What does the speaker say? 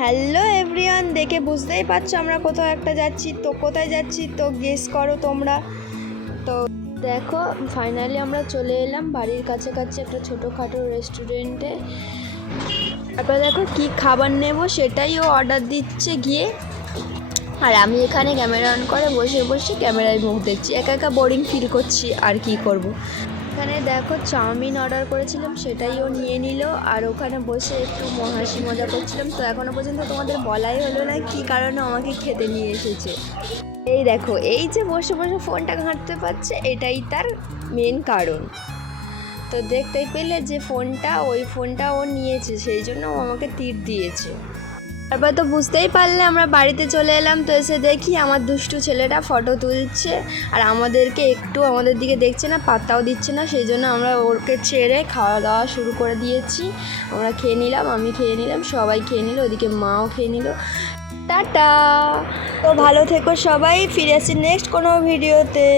Hello everyone, দেখে বুঝতেই পারছো আমরা কোথাও একটা যাচ্ছি। তো কোথায় যাচ্ছি তো গেস করো তোমরা। তো দেখো, ফাইনালি আমরা চলে এলাম বাড়ির কাছাকাছি একটা ছোটোখাটো রেস্টুরেন্টে। তারপর দেখো কি খাবার নেব সেটাই ও অর্ডার দিচ্ছে গিয়ে, আর আমি এখানে ক্যামেরা অন করে বসে বসে ক্যামেরায় মুখ দেখছি, একা একা বোরিং ফিল করছি। আর কি করব। এখানে দেখো চাউমিন অর্ডার করেছিলাম, সেটাই ও নিয়ে নিল। আর ওখানে বসে একটু হাসি মজা করছিলাম। তো এখনও পর্যন্ত তোমাদের বলাই হলো না কী কারণে আমাকে খেতে নিয়ে এসেছে। এই দেখো, এই যে বসে বসে ফোনটা ঘাঁটতে পারছে, এটাই তার মেন কারণ। তো দেখতেই পেলে যে ওই ফোনটা ও নিয়েছে, সেই জন্য ও আমাকে তীর দিয়েছে। তারপর তো বুঝতেই পারলে আমরা বাড়িতে চলে এলাম। তো এসে দেখি আমার দুষ্টু ছেলেটা ফটো তুলছে, আর আমাদের দিকে দেখছে না, পাত্তাও দিচ্ছে না। সেই জন্য আমরা ওকে ছেড়ে খাওয়া দাওয়া শুরু করে দিয়েছি। আমরা খেয়ে নিলাম, আমি খেয়ে নিলাম, সবাই খেয়ে নিল, ওদিকে মাও খেয়ে নিল। টাটা। তো ভালো থেকো সবাই, ফিরে আসছি নেক্সট কোনো ভিডিওতে।